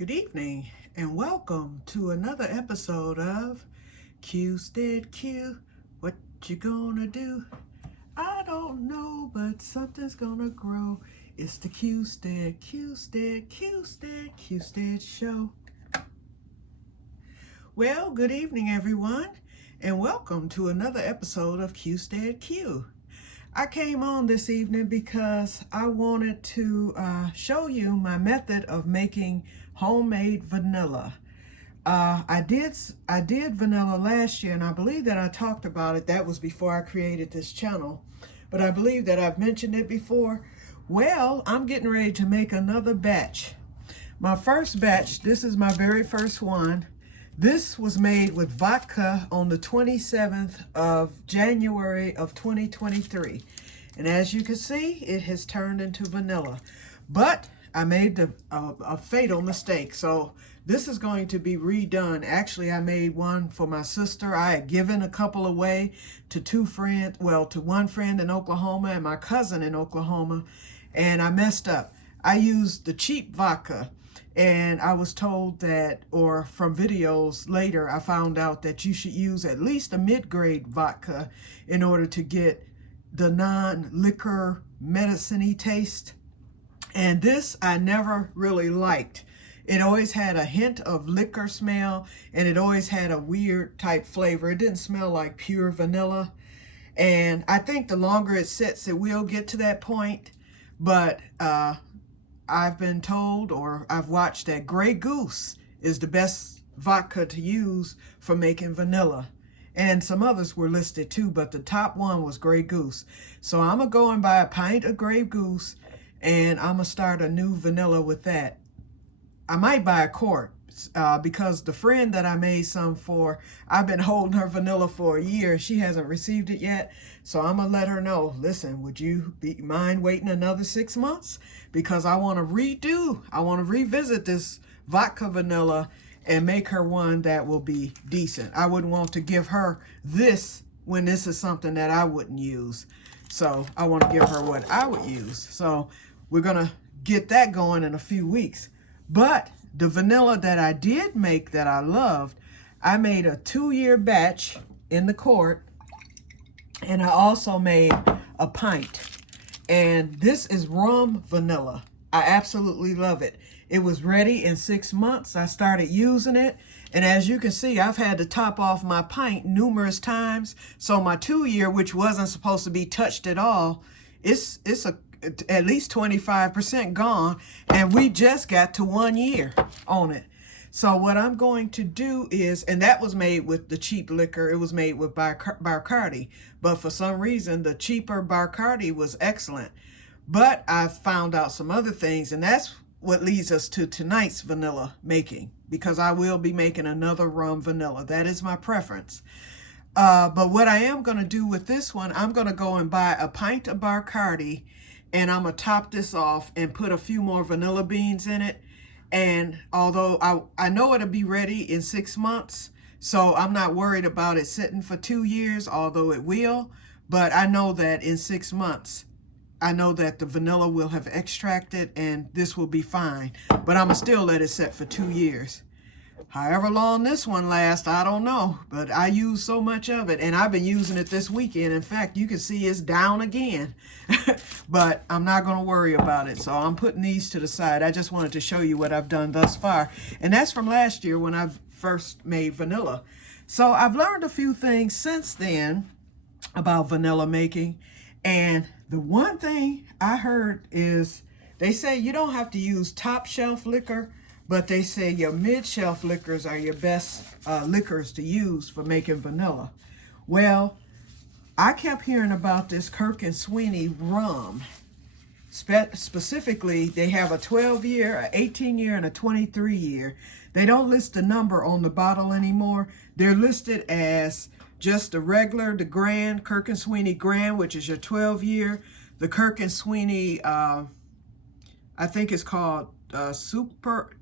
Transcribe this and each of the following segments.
Good evening and welcome to another episode of Que-stead-Que. What you gonna do? I don't know, but something's gonna grow. It's the Que-stead, Que-stead, Que-stead, Que-stead show. Well, good evening everyone and welcome to another episode of Que-stead-Que. I came on this evening because I wanted to show you my method of making homemade vanilla. I did vanilla last year, and I believe that I talked about it. That was before I created this channel, but I believe that I've mentioned it before. Well, I'm getting ready to make another batch. My first batch, this is my very first one. This was made with vodka on the 27th of January of 2023. And as you can see, it has turned into vanilla. But I made a fatal mistake. So this is going to be redone. Actually, I made one for my sister. I had given a couple away to two friends, well, to one friend in Oklahoma and my cousin in Oklahoma. And I messed up. I used the cheap vodka. And I was told that, or from videos later, I found out that you should use at least a mid-grade vodka in order to get the non-liquor medicine-y taste. And this I never really liked. It always had a hint of liquor smell, and it always had a weird type flavor. It didn't smell like pure vanilla. And I think the longer it sits, it will get to that point. But I've been told, or I've watched, that Grey Goose is the best vodka to use for making vanilla. And some others were listed too, but the top one was Grey Goose. So I'm going to go and buy a pint of Grey Goose, and I'm going to start a new vanilla with that. I might buy a quart because the friend that I made some for, I've been holding her vanilla for a year. She hasn't received it yet. So I'm going to let her know, listen, would you mind waiting another 6 months? Because I want to revisit this vodka vanilla and make her one that will be decent. I wouldn't want to give her this when this is something that I wouldn't use. So I want to give her what I would use. So we're going to get that going in a few weeks. But the vanilla that I did make that I loved, I made a 2-year batch in the quart, and I also made a pint. And this is rum vanilla. I absolutely love it. It was ready in 6 months. I started using it, and as you can see, I've had to top off my pint numerous times. So my 2-year, which wasn't supposed to be touched at all, it's at least 25% gone, and we just got to 1 year on it. So what I'm going to do is, and that was made with the cheap liquor. It was made with Bacardi, but for some reason the cheaper Bacardi was excellent. But I found out some other things, and that's what leads us to tonight's vanilla making, because I will be making another rum vanilla. That is my preference. But what I am going to do with this one, I'm going to go and buy a pint of Bacardi, and I'm going to top this off and put a few more vanilla beans in it. And although I know it'll be ready in 6 months, so I'm not worried about it sitting for 2 years, although it will. But I know that in 6 months, I know that the vanilla will have extracted and this will be fine. But I'm going to still let it sit for 2 years. However long this one lasts, I don't know. But I use so much of it, and I've been using it this weekend. In fact, you can see it's down again. But I'm not going to worry about it. So I'm putting these to the side. I just wanted to show you what I've done thus far. And that's from last year when I first made vanilla. So I've learned a few things since then about vanilla making. And the one thing I heard is they say you don't have to use top shelf liquor, but they say your mid-shelf liquors are your best liquors to use for making vanilla. Well, I kept hearing about this Kirk and Sweeny rum. Specifically, they have a 12-year, an 18-year, and a 23-year. They don't list the number on the bottle anymore. They're listed as just the regular, the Grand, Kirk and Sweeny Grand, which is your 12-year. The Kirk and Sweeny, I think it's called Super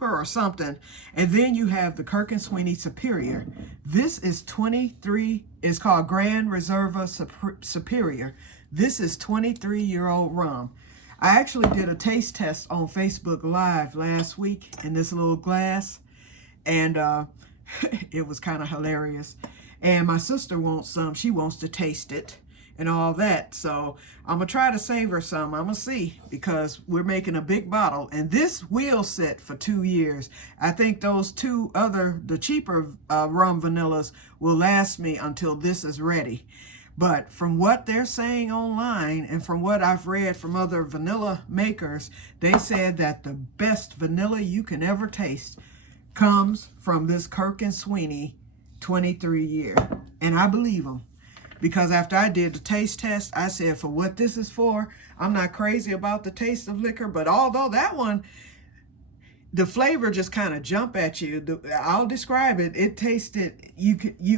or something, and then you have the Kirk and Sweeny Superior. This is 23. It's called Grand Reserva Superior. This is 23-year-old rum. I actually did a taste test on Facebook Live last week in this little glass, and it was kind of hilarious. And my sister wants some. She wants to taste it and all that. So I'm going to try to save her some. I'm going to see, because we're making a big bottle. And this will sit for 2 years. I think those two other, the cheaper rum vanillas will last me until this is ready. But from what they're saying online and from what I've read from other vanilla makers, they said that the best vanilla you can ever taste comes from this Kirk and Sweeny 23 year. And I believe them, because after I did the taste test, I said, for what this is for, I'm not crazy about the taste of liquor. But although that one, the flavor just kind of jump at you. I'll describe it. It tasted,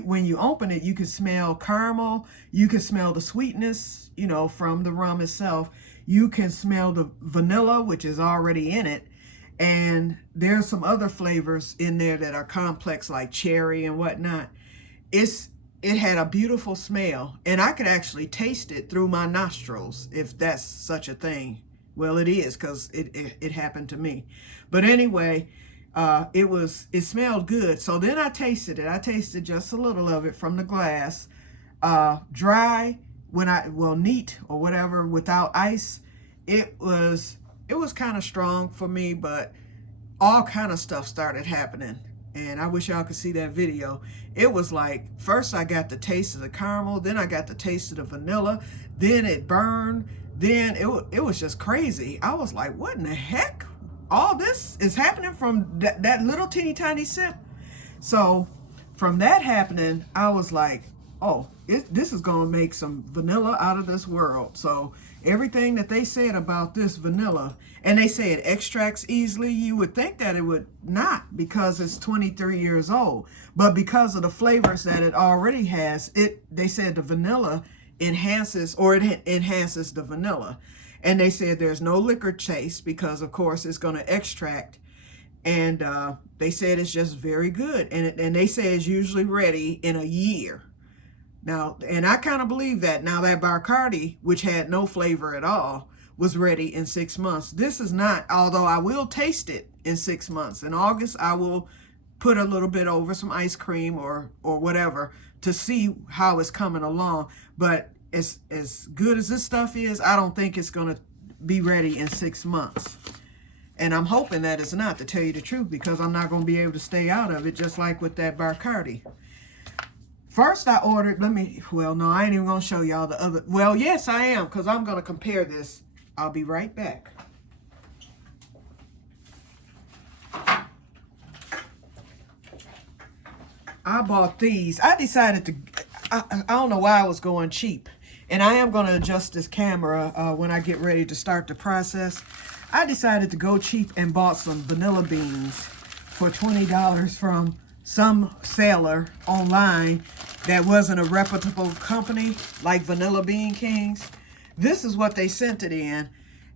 when you open it, you can smell caramel. You can smell the sweetness, you know, from the rum itself. You can smell the vanilla, which is already in it. And there's some other flavors in there that are complex, like cherry and whatnot. It had a beautiful smell, and I could actually taste it through my nostrils, if that's such a thing. Well, it is, because it happened to me. But anyway, it smelled good. So then I tasted it. I tasted just a little of it from the glass, dry, neat or whatever, without ice. It was kind of strong for me, but all kind of stuff started happening. And I wish y'all could see that video. It was like, first I got the taste of the caramel, then I got the taste of the vanilla, then it burned, then it was just crazy. I was like, what in the heck? All this is happening from that little teeny tiny sip. So from that happening, I was like, oh, this is going to make some vanilla out of this world. So everything that they said about this vanilla, and they say it extracts easily, you would think that it would not, because it's 23 years old. But because of the flavors that it already has, they said the vanilla enhances the vanilla. And they said there's no liquor taste, because of course it's going to extract. And they said it's just very good. And they say it's usually ready in a year. Now, and I kind of believe that. Now, that Bacardi, which had no flavor at all, was ready in 6 months. This is not, although I will taste it in 6 months. In August, I will put a little bit over some ice cream or whatever to see how it's coming along. But as good as this stuff is, I don't think it's going to be ready in 6 months. And I'm hoping that it's not, to tell you the truth, because I'm not going to be able to stay out of it, just like with that Bacardi. First, I ordered, well, no, I ain't even going to show y'all the other. Well, yes, I am, because I'm going to compare this. I'll be right back. I bought these. I decided to, I don't know why I was going cheap. And I am going to adjust this camera when I get ready to start the process. I decided to go cheap and bought some vanilla beans for $20 from some seller online that wasn't a reputable company like Vanilla Bean Kings. This is what they sent it in.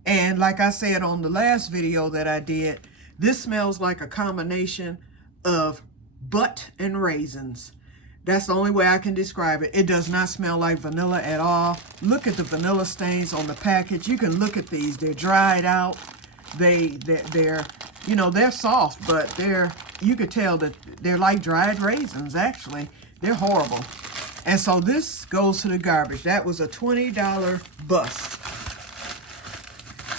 And like I said on the last video that I did, this smells like a combination of butt and raisins. That's the only way I can describe it. It does not smell like vanilla at all. Look at the vanilla stains on the package. You can look at these. They're dried out. They're you know, they're soft, but you could tell that they're like dried raisins, actually. They're horrible. And so this goes to the garbage. That was a $20 bust.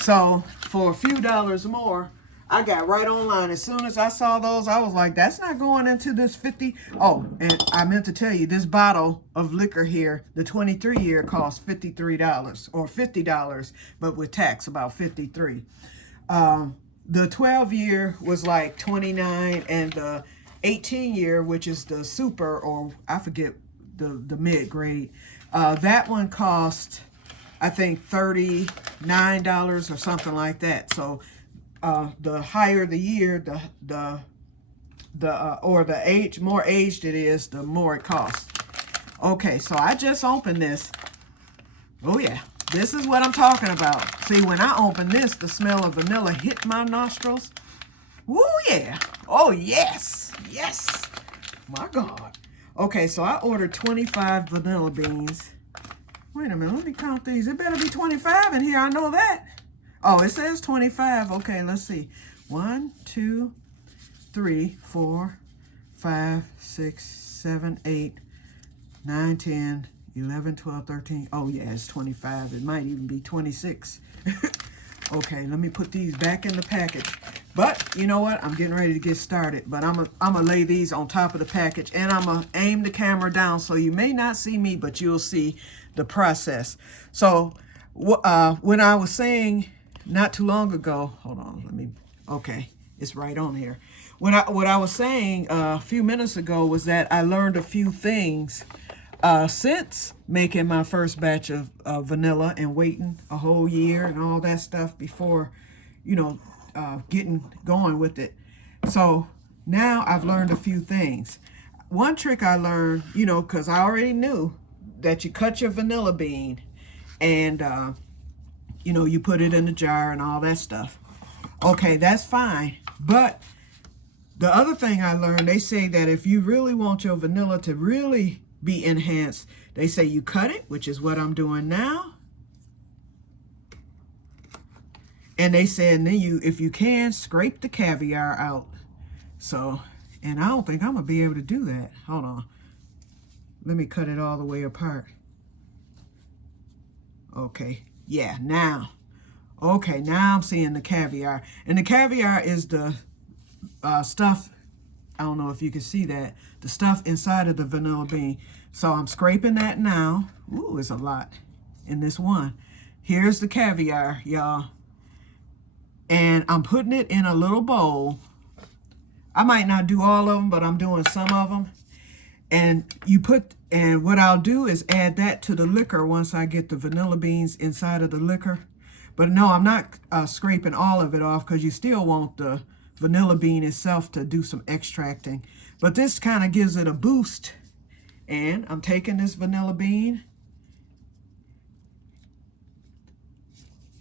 So for a few dollars more, I got right online. As soon as I saw those, I was like, that's not going into this 50. Oh, and I meant to tell you, this bottle of liquor here, the 23 year costs $53 or $50, but with tax about $53. The 12 year was like $29, and the 18 year, which is the super, or I forget the mid grade, that one cost, I think, $39 or something like that. So the higher the year, or the age, more aged it is, the more it costs. Okay, so I just opened this. Oh yeah, this is what I'm talking about. See, when I opened this, the smell of vanilla hit my nostrils. Woo yeah. Oh yes, yes. My God. Okay, so I ordered 25 vanilla beans. Wait a minute, let me count these. It better be 25 in here, I know that. Oh, it says 25. Okay, let's see. 1, 2, 3, 4, 5, 6, 7, 8, 9, 10, 11, 12, 13. Oh, yeah, it's 25. It might even be 26. Okay, let me put these back in the package. But you know what? I'm getting ready to get started. But I'm gonna lay these on top of the package, and I'm gonna aim the camera down so you may not see me, but you'll see the process. So when I was saying not too long ago, hold on, okay, it's right on here. What I was saying a few minutes ago was that I learned a few things since making my first batch of vanilla and waiting a whole year and all that stuff before, getting going with it. So now I've learned a few things. One trick I learned, because I already knew that you cut your vanilla bean and, you put it in a jar and all that stuff. Okay, that's fine. But the other thing I learned, they say that if you really want your vanilla to really be enhanced, they say you cut it, which is what I'm doing now. And they said, and then if you can, scrape the caviar out. So, and I don't think I'm gonna be able to do that. Hold on. Let me cut it all the way apart. Okay, yeah, now. Okay, now I'm seeing the caviar. And the caviar is the stuff, I don't know if you can see that, the stuff inside of the vanilla bean. So I'm scraping that now. Ooh, it's a lot in this one. Here's the caviar, y'all. And I'm putting it in a little bowl. I might not do all of them, but I'm doing some of them. And what I'll do is add that to the liquor once I get the vanilla beans inside of the liquor. But no, I'm not scraping all of it off because you still want the vanilla bean itself to do some extracting. But this kind of gives it a boost. And I'm taking this vanilla bean.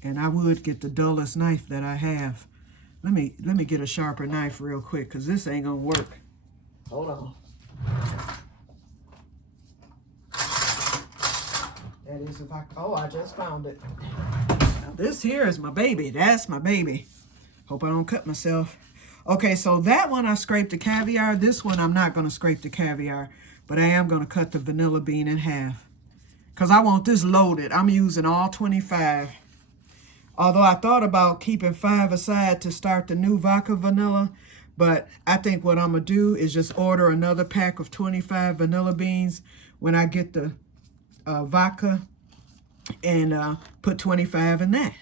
And I would get the dullest knife that I have. Let me get a sharper knife real quick because this ain't gonna work. Hold on. That is if I just found it. Now this here is my baby. That's my baby. Hope I don't cut myself. Okay, so that one I scraped the caviar. This one I'm not gonna scrape the caviar, but I am gonna cut the vanilla bean in half. Because I want this loaded. I'm using all 25. Although I thought about keeping 5 aside to start the new vodka vanilla, but I think what I'm going to do is just order another pack of 25 vanilla beans when I get the vodka and put 25 in that.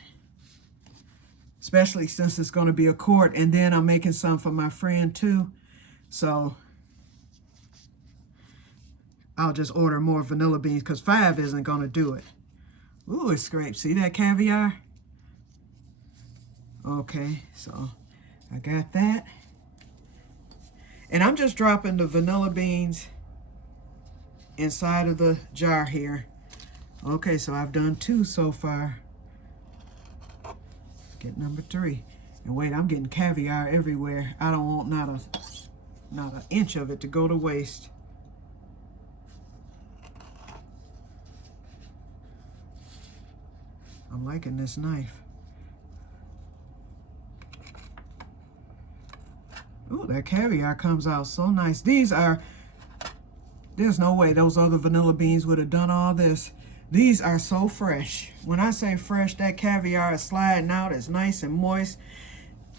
Especially since it's going to be a quart, and then I'm making some for my friend too. So I'll just order more vanilla beans because 5 isn't going to do it. Ooh, it's scraped. See that caviar? Okay, so I got that. And I'm just dropping the vanilla beans inside of the jar here. Okay, so I've done 2 so far. Get number 3. And wait, I'm getting caviar everywhere. I don't want not an inch of it to go to waste. I'm liking this knife. Ooh, that caviar comes out so nice. There's no way those other vanilla beans would have done all this. These are so fresh. When I say fresh, that caviar is sliding out. It's nice and moist.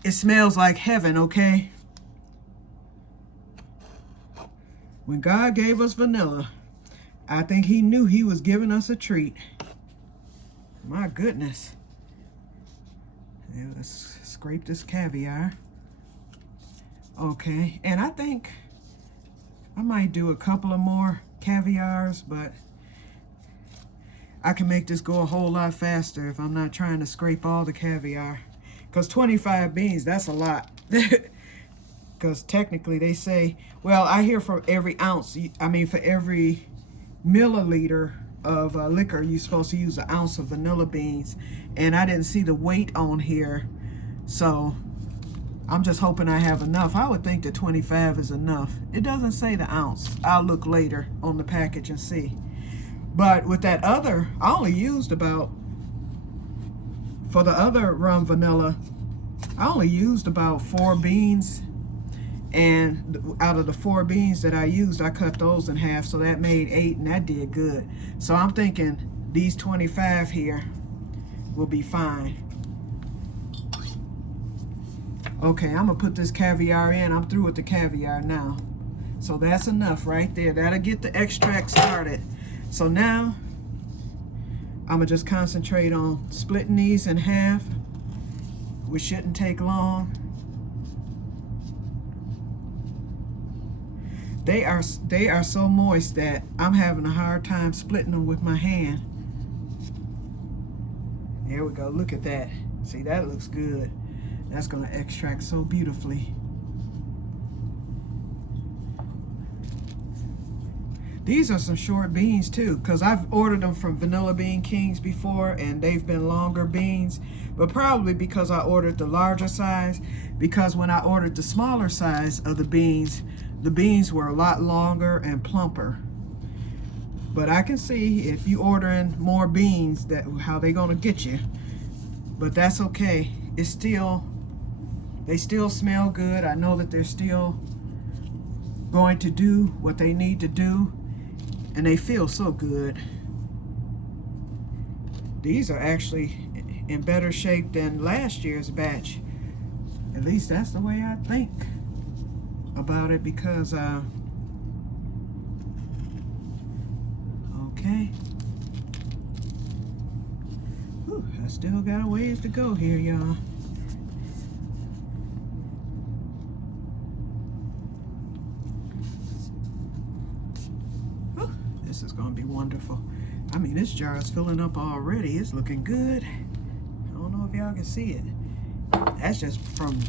It smells like heaven, okay? When God gave us vanilla, I think he knew he was giving us a treat. My goodness. Yeah, let's scrape this caviar. Okay, and I think I might do a couple of more caviars, but I can make this go a whole lot faster if I'm not trying to scrape all the caviar. Because 25 beans, that's a lot. Because technically they say, well, I hear for every ounce, for every milliliter of liquor, you're supposed to use an ounce of vanilla beans. And I didn't see the weight on here, so I'm just hoping I have enough. I would think that 25 is enough. It doesn't say the ounce. I'll look later on the package and see. But with that other, I only used about For the other rum vanilla, I only used about 4 beans. And out of the 4 beans that I used, I cut those in half. So that made 8, and that did good. So I'm thinking these 25 here will be fine. Okay, I'm gonna put this caviar in. I'm through with the caviar now. So that's enough right there. That'll get the extract started. So now, I'm gonna just concentrate on splitting these in half, which shouldn't take long. They are so moist that I'm having a hard time splitting them with my hand. There we go, look at that. See, that looks good. That's gonna extract so beautifully. These are some short beans too, because I've ordered them from Vanilla Bean Kings before, and they've been longer beans, but probably because I ordered the larger size, because when I ordered the smaller size of the beans were a lot longer and plumper. But I can see if you ordering more beans that how they gonna get you. But that's okay. They still smell good. I know that they're still going to do what they need to do, and they feel so good. These are actually in better shape than last year's batch. At least that's the way I think about it, because okay. Whew, I still got a ways to go here, y'all. This is gonna be wonderful. I mean, this jar is filling up already. It's looking good. I don't know if y'all can see it. That's just from,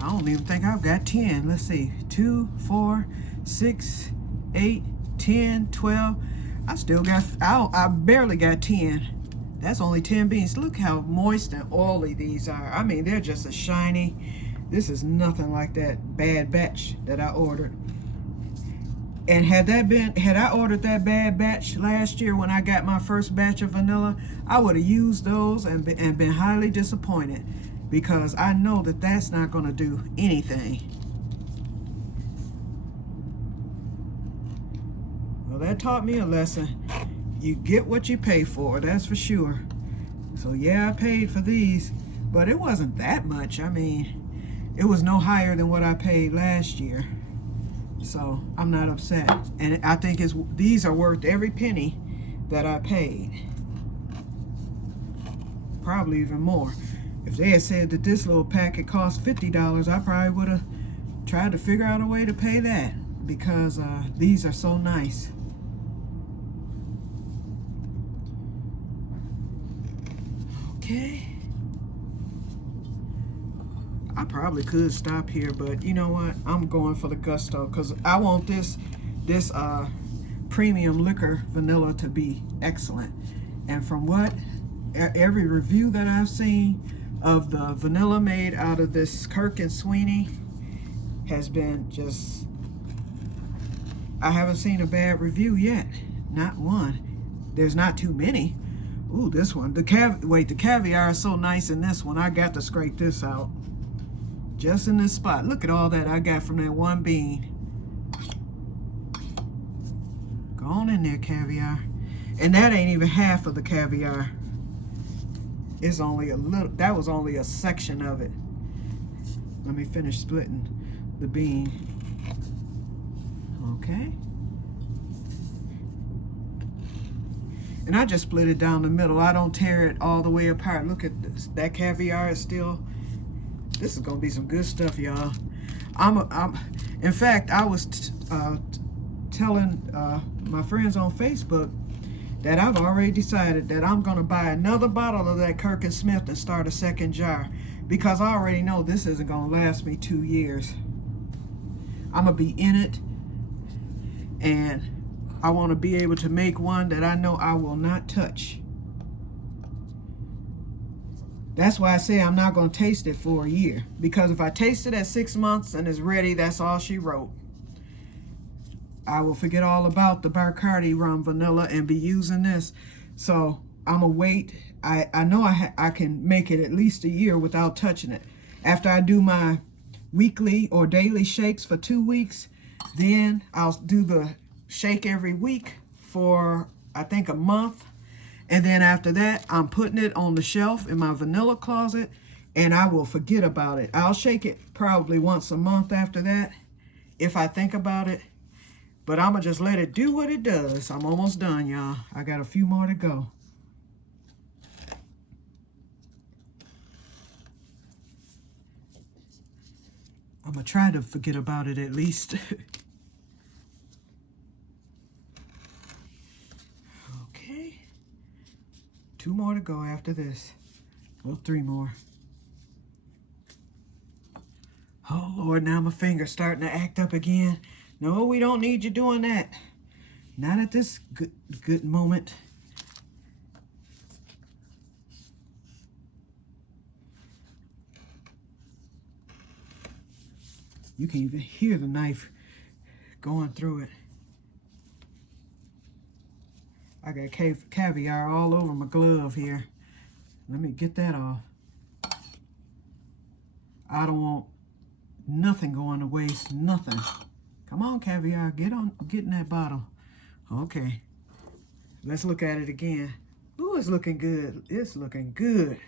I don't even think I've got 10. Let's see, 2, 4, 6, 8, 10, 12. I still got, I barely got 10. That's only 10 beans. Look how moist and oily these are. I mean, they're just as shiny. This is nothing like that bad batch that I ordered. And had I ordered that bad batch last year when I got my first batch of vanilla, I would have used those and been highly disappointed, because I know that that's not going to do anything. Well, that taught me a lesson. You get what you pay for, that's for sure. So yeah, I paid for these, but it wasn't that much. I mean, it was no higher than what I paid last year. So I'm not upset. And I think these are worth every penny that I paid. Probably even more. If they had said that this little packet cost $50, I probably would have tried to figure out a way to pay that, because these are so nice. Okay. I probably could stop here, but you know what? I'm going for the gusto, because I want this premium liquor vanilla to be excellent. And from what every review that I've seen of the vanilla made out of this Kirk and Sweeny has been just, I haven't seen a bad review yet. Not one. There's not too many. Ooh, this one. The caviar is so nice in this one. I got to scrape this out. Just in this spot. Look at all that I got from that one bean. Go on in there, caviar. And that ain't even half of the caviar. It's only a little, that was only a section of it. Let me finish splitting the bean. Okay. And I just split it down the middle. I don't tear it all the way apart. Look at this. That caviar is still, this is gonna be some good stuff, y'all. In fact, I was telling my friends on Facebook that I've already decided that I'm gonna buy another bottle of that Kirk and Smith and start a second jar, because I already know this isn't gonna last me 2 years. I'm gonna be in it, and I want to be able to make one that I know I will not touch. That's why I say I'm not going to taste it for a year, because if I taste it at 6 months and it's ready, that's all she wrote. I will forget all about the Bacardi rum vanilla and be using this. So I'm going to wait I know I can make it at least a year without touching it. After I do my weekly or daily shakes for 2 weeks, then I'll do the shake every week for, I think, a month. And then after that, I'm putting it on the shelf in my vanilla closet, and I will forget about it. I'll shake it probably once a month after that, if I think about it. But I'm going to just let it do what it does. I'm almost done, y'all. I got a few more to go. I'm going to try to forget about it at least. Okay. 2 more to go after this. Well, 3 more. Oh, Lord, now my finger's starting to act up again. No, we don't need you doing that. Not at this good moment. You can even hear the knife going through it. I got caviar all over my glove here. Let me get that off. I don't want nothing going to waste, nothing. Come on, caviar, get in that bottle. Okay, let's look at it again. Ooh, it's looking good. It's looking good.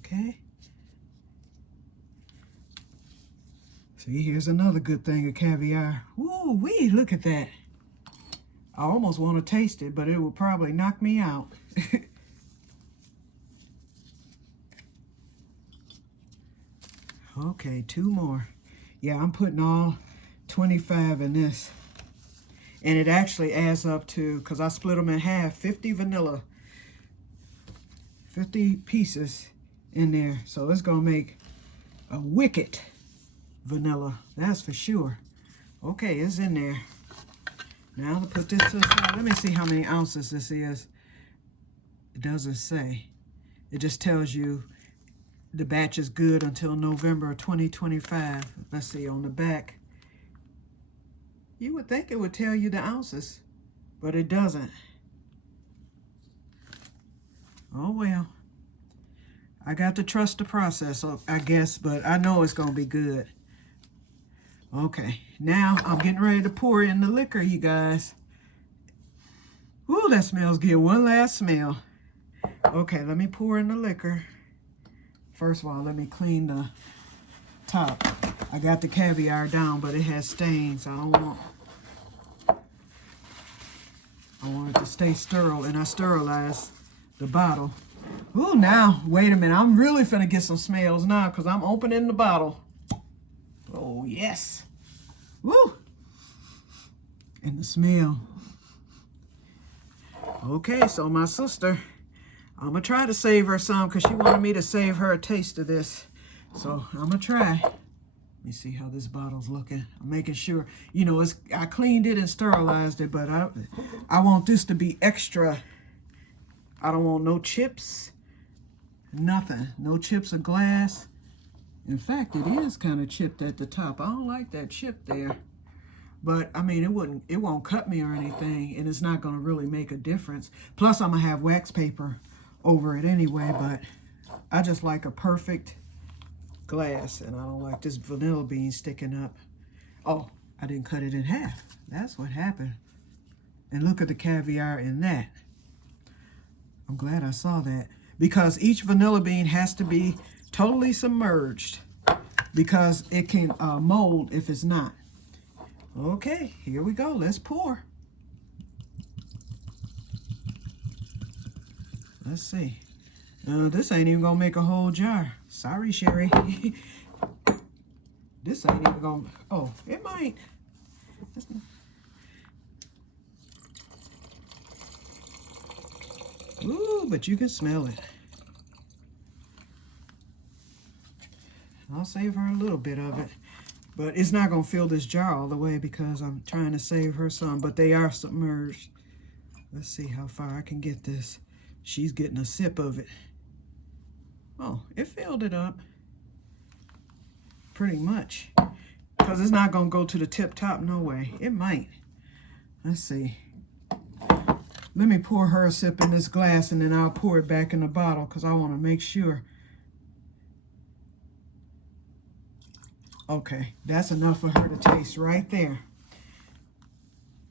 Okay. See, here's another good thing of caviar. Ooh, wee, look at that. I almost want to taste it, but it will probably knock me out. Okay, 2 more. Yeah, I'm putting all 25 in this. And it actually adds up to, because I split them in half, 50 vanilla. 50 pieces in there. So it's going to make a wicked vanilla. That's for sure. Okay, it's in there. Now to put this to the side. Let me see how many ounces this is. It doesn't say. It just tells you the batch is good until November 2025. Let's see, on the back. You would think it would tell you the ounces, but it doesn't. Oh well. I got to trust the process, I guess, but I know it's going to be good. Okay, now I'm getting ready to pour in the liquor, you guys. Ooh, that smells good. One last smell. Okay, let me pour in the liquor. First of all, let me clean the top. I got the caviar down, but it has stains. I want it to stay sterile, and I sterilized the bottle. Ooh, now, wait a minute. I'm really finna get some smells now because I'm opening the bottle. Oh, yes. Woo! And the smell. Okay, so my sister, I'm going to try to save her some because she wanted me to save her a taste of this. So I'm going to try. Let me see how this bottle's looking. I'm making sure, you know, I cleaned it and sterilized it, but I want this to be extra. I don't want no chips, nothing. No chips or glass. In fact, it is kind of chipped at the top. I don't like that chip there. But, I mean, it won't cut me or anything, and it's not going to really make a difference. Plus, I'm going to have wax paper over it anyway, but I just like a perfect glass, and I don't like this vanilla bean sticking up. Oh, I didn't cut it in half. That's what happened. And look at the caviar in that. I'm glad I saw that, because each vanilla bean has to be totally submerged because it can mold if it's not. Okay, here we go. Let's pour. Let's see. This ain't even gonna make a whole jar. Sorry, Sherry. This ain't even gonna... Oh, it might. Ooh, but you can smell it. I'll save her a little bit of it. But it's not going to fill this jar all the way because I'm trying to save her some. But they are submerged. Let's see how far I can get this. She's getting a sip of it. Oh, it filled it up. Pretty much. Because it's not going to go to the tip top, no way. It might. Let's see. Let me pour her a sip in this glass, and then I'll pour it back in the bottle because I want to make sure. Okay, that's enough for her to taste right there.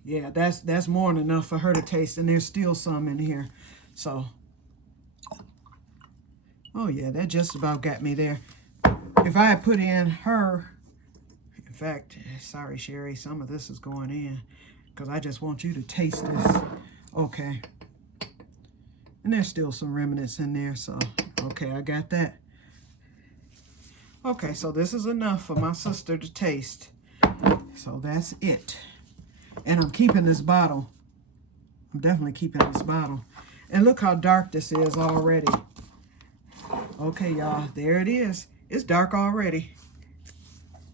Yeah, that's more than enough for her to taste, and there's still some in here. So, oh yeah, that just about got me there. If I had put in her, in fact, sorry, Sherry, some of this is going in because I just want you to taste this. Okay. And there's still some remnants in there, so, okay, I got that. Okay, so this is enough for my sister to taste. So that's it. And I'm keeping this bottle. I'm definitely keeping this bottle. And look how dark this is already. Okay, y'all, there it is. It's dark already.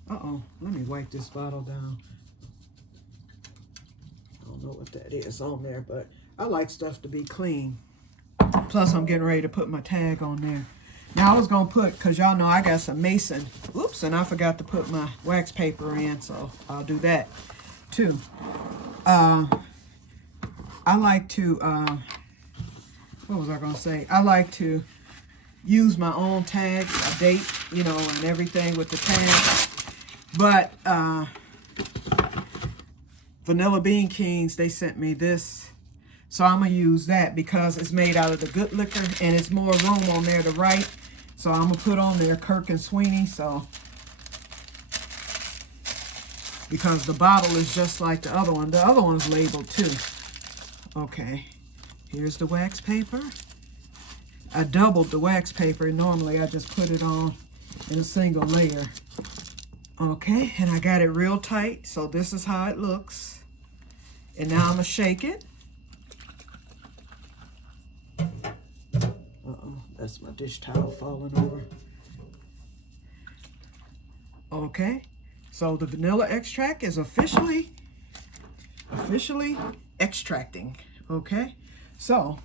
Uh-oh, let me wipe this bottle down. I don't know what that is on there, but I like stuff to be clean. Plus, I'm getting ready to put my tag on there. Now, I was going to put, because y'all know I got some mason. Oops, and I forgot to put my wax paper in, so I'll do that too. I like to, what was I going to say? I like to use my own tag, a date, you know, and everything with the tag. But Vanilla Bean Kings, they sent me this. So I'm going to use that because it's made out of the good liquor and it's more room on there to write. So I'm going to put on there Kirk and Sweeny. So, because the bottle is just like the other one. The other one's labeled too. Okay. Here's the wax paper. I doubled the wax paper. Normally I just put it on in a single layer. Okay. And I got it real tight. So this is how it looks. And now I'm going to shake it. Uh-oh, that's my dish towel falling over. Okay, so the vanilla extract is officially extracting. Okay, so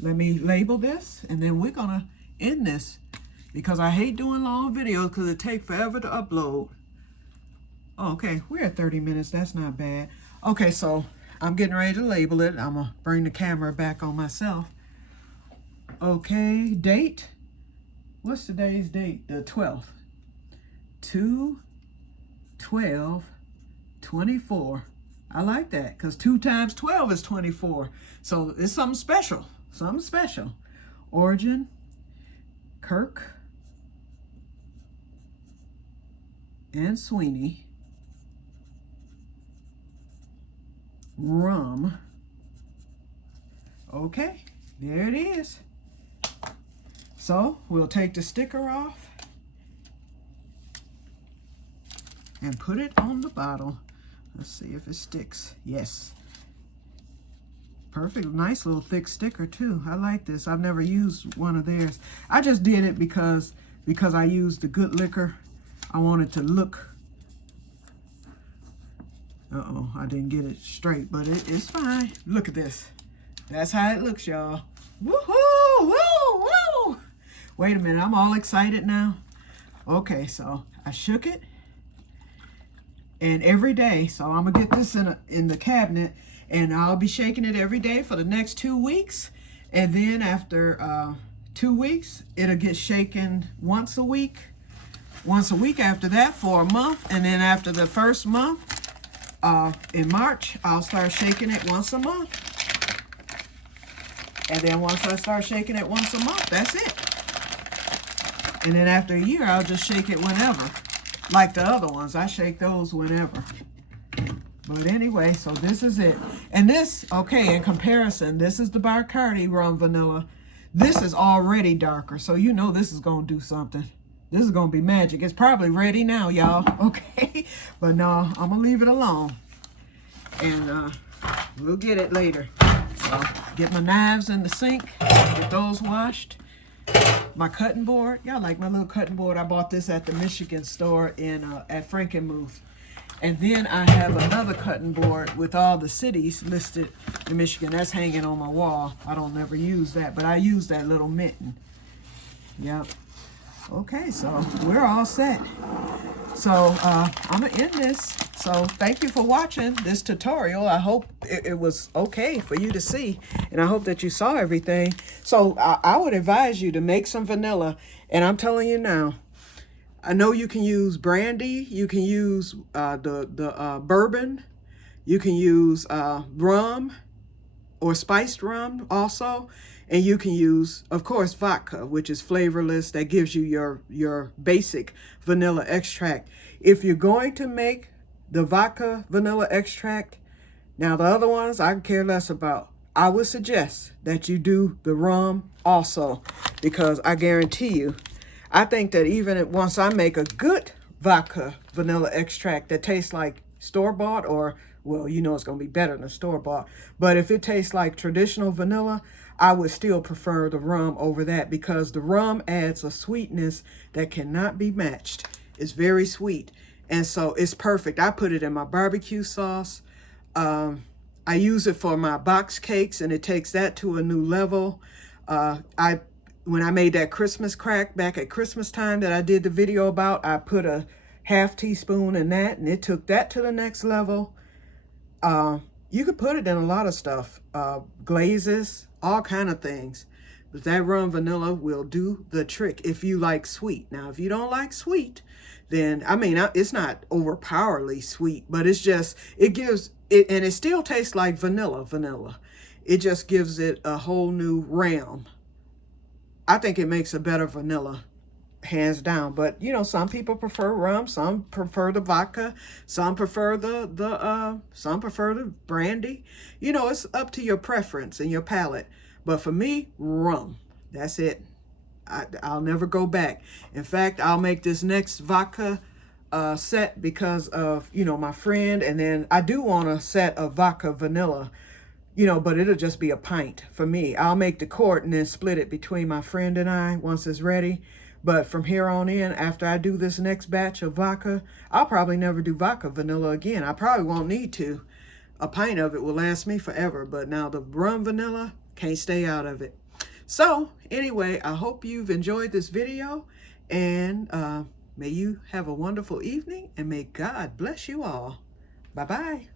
let me label this, and then we're gonna end this because I hate doing long videos because it takes forever to upload. Okay, we're at 30 minutes. That's not bad. Okay, so I'm getting ready to label it. I'm gonna bring the camera back on myself. Okay, date. What's today's date? The 12th. 2/12/24. I like that because 2 times 12 is 24. So it's something special. Something special. Origin, Kirk and Sweeny. Rum. Okay, there it is. So we'll take the sticker off and put it on the bottle. Let's see if it sticks. Yes. Perfect. Nice little thick sticker too. I like this. I've never used one of theirs. I just did it because I used the good liquor. I wanted to look. Uh-oh, I didn't get it straight, but it's fine. Look at this. That's how it looks, y'all. Woohoo! Woo! Woo! Wait a minute, I'm all excited now. Okay, so I shook it. And every day, so I'm gonna get this in the cabinet, and I'll be shaking it every day for the next 2 weeks. And then after 2 weeks, it'll get shaken once a week. Once a week after that for a month. And then after the first month, in March, I'll start shaking it once a month. And then once I start shaking it once a month, that's it. And then after a year, I'll just shake it whenever. Like the other ones, I shake those whenever. But anyway, so this is it. And this, okay, in comparison, this is the Bacardi rum vanilla. This is already darker, so you know this is going to do something. This is going to be magic. It's probably ready now, y'all, okay? But no, I'm going to leave it alone. And we'll get it later. So, get my knives in the sink, get those washed. My cutting board, y'all like my little cutting board. I bought this at the Michigan store at Frankenmuth. And then I have another cutting board with all the cities listed in Michigan. That's hanging on my wall. I don't never use that, but I use that little mitten. Yep. Okay, so we're all set. So I'm gonna end this. So thank you for watching this tutorial. I hope it was okay for you to see, and I hope that you saw everything. So I would advise you to make some vanilla, and I'm telling you now, I know you can use brandy, you can use the bourbon, you can use rum or spiced rum also, and you can use, of course, vodka, which is flavorless. That gives you your basic vanilla extract. If you're going to make the vodka vanilla extract, now the other ones I can care less about. I would suggest that you do the rum also, because I guarantee you, I think that even once I make a good vodka vanilla extract that tastes like store-bought, or, well, you know it's going to be better than store-bought, but if it tastes like traditional vanilla, I would still prefer the rum over that, because the rum adds a sweetness that cannot be matched. It's very sweet, and so it's perfect. I put it in my barbecue sauce. I use it for my box cakes, and it takes that to a new level. When I made that Christmas crack back at Christmas time that I did the video about, I put a half teaspoon in that, and it took that to the next level. You could put it in a lot of stuff, glazes, all kind of things. But that rum vanilla will do the trick if you like sweet. Now, if you don't like sweet, then, I mean, it's not overpoweringly sweet, but it's just, it gives it, and it still tastes like vanilla. It just gives it a whole new realm. I think it makes a better vanilla, hands down. But you know, some people prefer rum, some prefer the vodka, some prefer some prefer the brandy. You know, it's up to your preference and your palate. But for me, rum. That's it. I'll never go back. In fact, I'll make this next vodka set because of, you know, my friend, and then I do want a set of vodka vanilla. You know, but it'll just be a pint for me. I'll make the quart and then split it between my friend and I once it's ready. But from here on in, after I do this next batch of vodka, I'll probably never do vodka vanilla again. I probably won't need to. A pint of it will last me forever. But now the rum vanilla, can't stay out of it. So anyway, I hope you've enjoyed this video, and may you have a wonderful evening, and may God bless you all. Bye-bye.